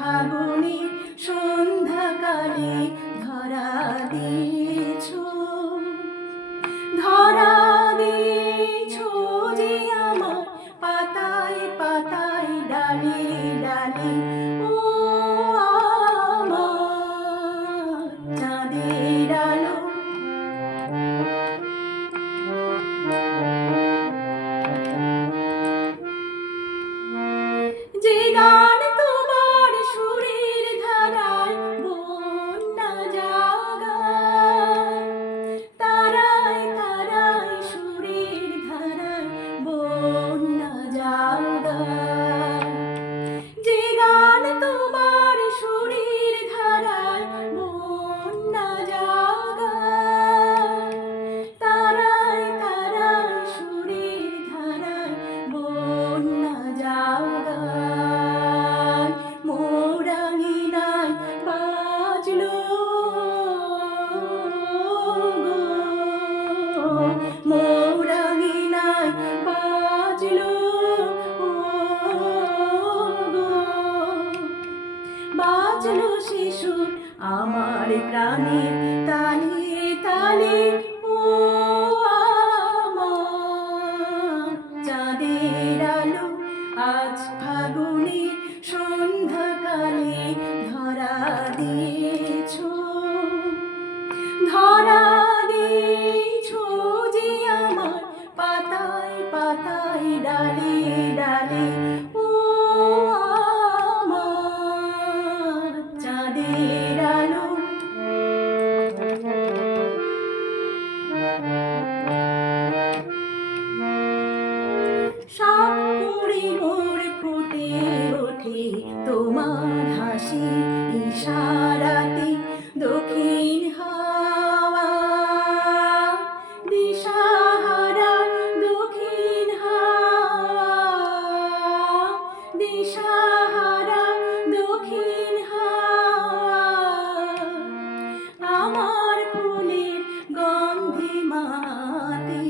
ফাগুনে সন্ধ্যাকালে ধরা দিয়েছ, ধরা দিয়েছ যে আমার পাতায় পাতায় ডালে ডালে। ও আমার চাঁদের আলো, যে গান তোমার সুরের ধারায় বন্যা জাগায়, তারায় তারায় সুরের ধারায় বন্যা জাগায়। যে গান তোমার সুরের ধারায় বন্যা জাগায়, তারায় তারায় সুরের ধারায় বন্যা জাগায়। মোর আঙিনায় বাজলো গো, মোর আঙিনায় বাজলো গো, বাজলো শিশুর আমার প্রাণের তালে তালে। ও আমার চাঁদের আলো, আজ ফাগুনে সন্ধ্যাকালে ধরা দিয়েছ, ধরা দিয়েছ যে আমার পাতায় পাতায় ডালে ডালে। ও আমার চাঁদের আলো, সব কুড়ি মোড় ফুটে ওঠে তোমার হাসি ইশারাতে। দক্ষিণ হাওয়া দিশাহারা, দক্ষিণ হাওয়া দিশাহারা, দক্ষিণ হাওয়া আমার ফুলের গন্ধে মাতে।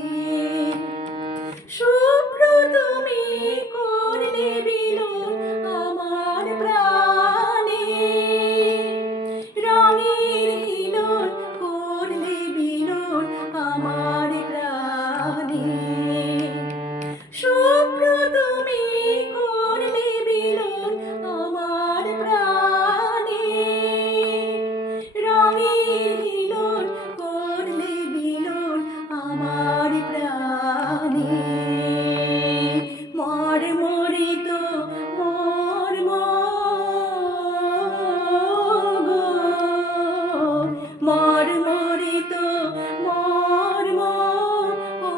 শুভ্র তুমি করলে বিলোপ আমার প্রাণে, রঙের হিলোল করলে বিলোপ আমার প্রাণে। শুভ্র তুমি করলে বিলোপ আমার প্রাণে, রঙের হিলোল করলে বিলোপ আমার প্রাণে। মর্মরিত মোর মন গো, মর্মরিত মোর মন গো,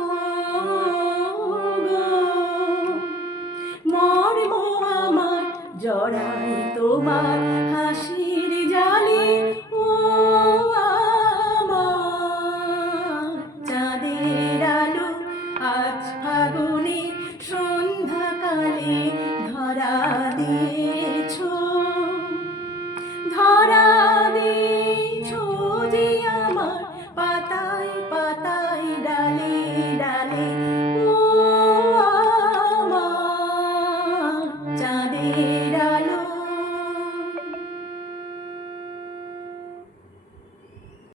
মর্ম আমার জড়ায় তোমার